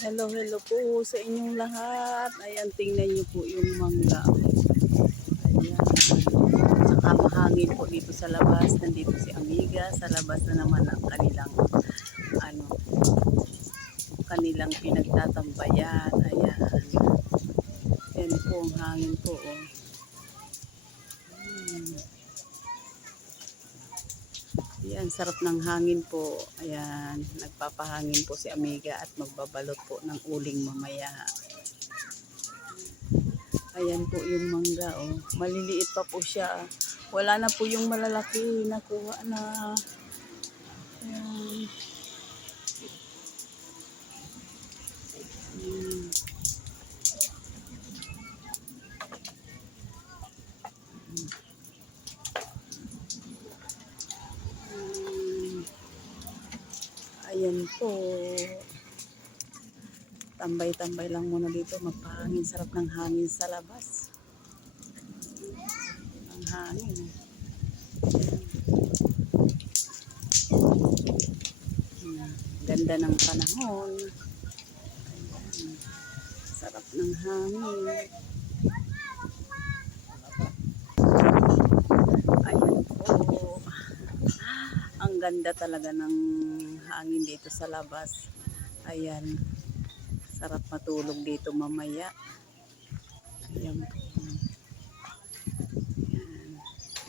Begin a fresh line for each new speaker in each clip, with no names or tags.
Hello, hello po sa inyong lahat. Ayan, tingnan niyo po yung mangga. Ayan. Saka mahangin po dito sa labas. Nandito si Amiga. Sa labas na naman ang kanilang ano kanilang pinagtatambayan. Ayan. Ayan po ang hangin po. Oh. Ayan, sarap ng hangin po. Ayan, nagpapahangin po si Amiga at magbabalot po ng uling mamaya. Ayan po yung mangga, oh. Maliliit pa po siya. Wala na po yung malalaki. Nakuha na. Ayan. Hmm. Ayan po. Tambay-tambay lang muna dito. Magpahangin. Sarap ng hangin sa labas. Ang hangin. Ayan. Ganda ng panahon. Sarap ng hangin. Ayan po. Ang ganda talaga ng hangin dito sa labas. Ayan. Sarap matulog dito mamaya. Ayan. Ayan.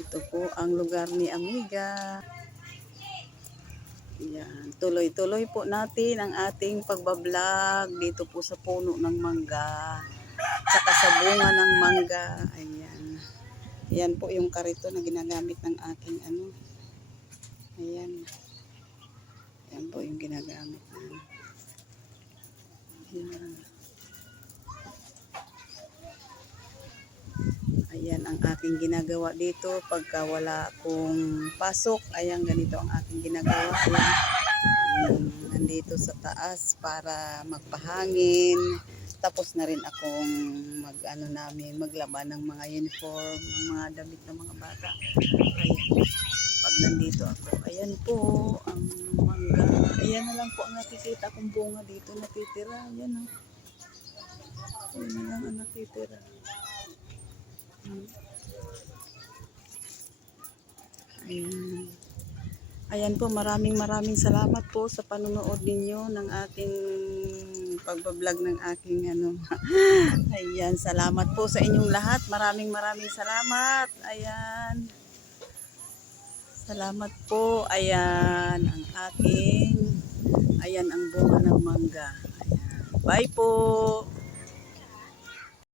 Ito po ang lugar ni Amiga. Ayan. Tuloy-tuloy po natin ang ating pagbablog dito po sa puno ng mangga. Tsaka sa bunga ng mangga. Ayan. Ayan po yung karito na ginagamit ng aking ano. Ayan. Yung ginagamit. namin. Ayan. Ang aking ginagawa dito pagka wala akong pasok. Ayan ganito ang aking ginagawa. Ayan. Nandito sa taas para magpahangin. Tapos na rin akong mag ano namin, maglaban ng mga uniform, ng mga damit ng mga bata. Ayan. Pag nandito ako, ayan po ang Ayan na lang po ang nakikita kong bunga dito natitira. Ayan o. Ayan na lang ang natitira. Hmm. Ayan. Ayan po, maraming maraming salamat po sa panonood ninyo ng aking pagbablog ng aking ano. Ayan, salamat po sa inyong lahat. Maraming maraming salamat. Ayan. Salamat po. Ayan ang aking ayan ang bunga ng mangga. Ayan. Bye po.